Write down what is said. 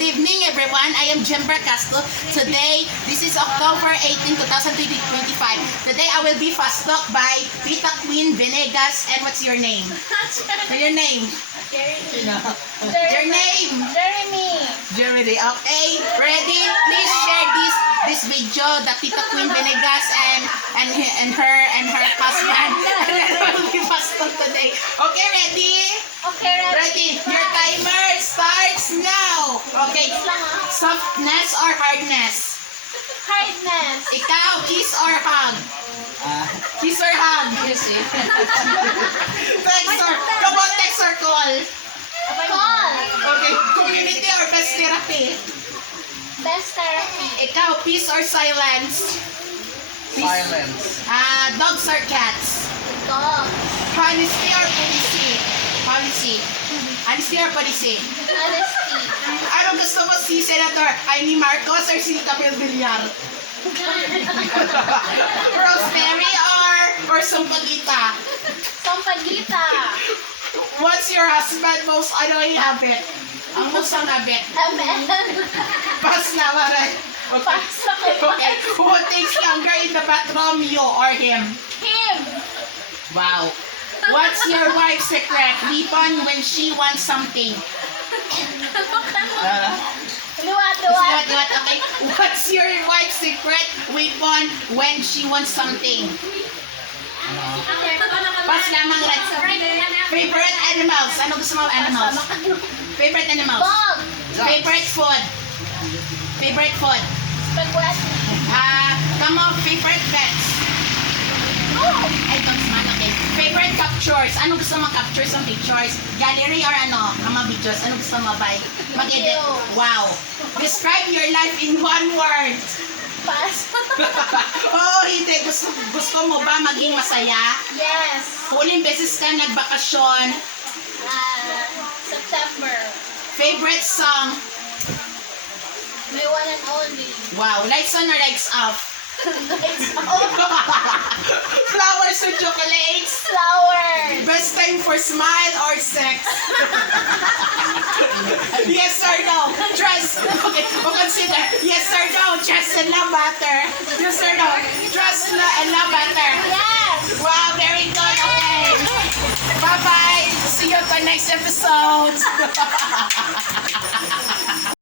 Good evening, everyone. I am Jember Castro. Today, this is October 18, 2025. Today, I will be fast talk by Tita Queen Venegas. And what's your name? Your name? Your name? Jeremy. Okay. Ready? Please share this video that Tita Queen Venegas and her husband will be fast talk today. Okay, ready? Okay, Ready? Your timer starts now. Okay. Softness or hardness? Hardness. Ikaw, kiss or hug? Kiss or hug? Text or, come on, text or call? Call. Okay. Community or best therapy? Best therapy. Ikaw, peace or silence? Silence. Dogs or cats? Dog. Honesty or policy? Policy. Honesty or policy? Honesty. Ano gusto mo, si Senator Amy Marcos or si Camille Villar? Rosemary or Sampaguita? Sampaguita. What's your husband most annoying habit? Ang most ang habit? Amen. Pass na, Mare. Okay. Pasok. Okay. Who takes longer in the bathroom, you or him? Him. Wow. What's your wife's secret weapon when she wants something? Luwat. Okay. What's your wife's secret weapon when she wants something? Pas lamang red. Favorite animals? Ano gusto mo animals? Favorite animals? Dog. Favorite food? Favorite food? Spaghetti. Come on, favorite pets? Ay, dogs man, okay. Favorite captures? Ano gusto mo capture sa pictures? Gallery or ano? Mga videos? Ano gusto mo ba? Mag-edit? Wow. Describe your life in one word. Pass. Oh, hindi. Gusto mo ba maging masaya? Yes. Huling beses ka nagbakasyon? September. Favorite song? My one and only. Wow. Lights on or lights off? Lights off. Flowers or chocolates? Flowers. Best time for smile or sex? Yes or no? Trust. Okay. O consider. Yes or no? Trust and love matter. Yes or no? Trust and love matter. Yes. Wow, very good. Okay. Bye-bye. See you on the next episode.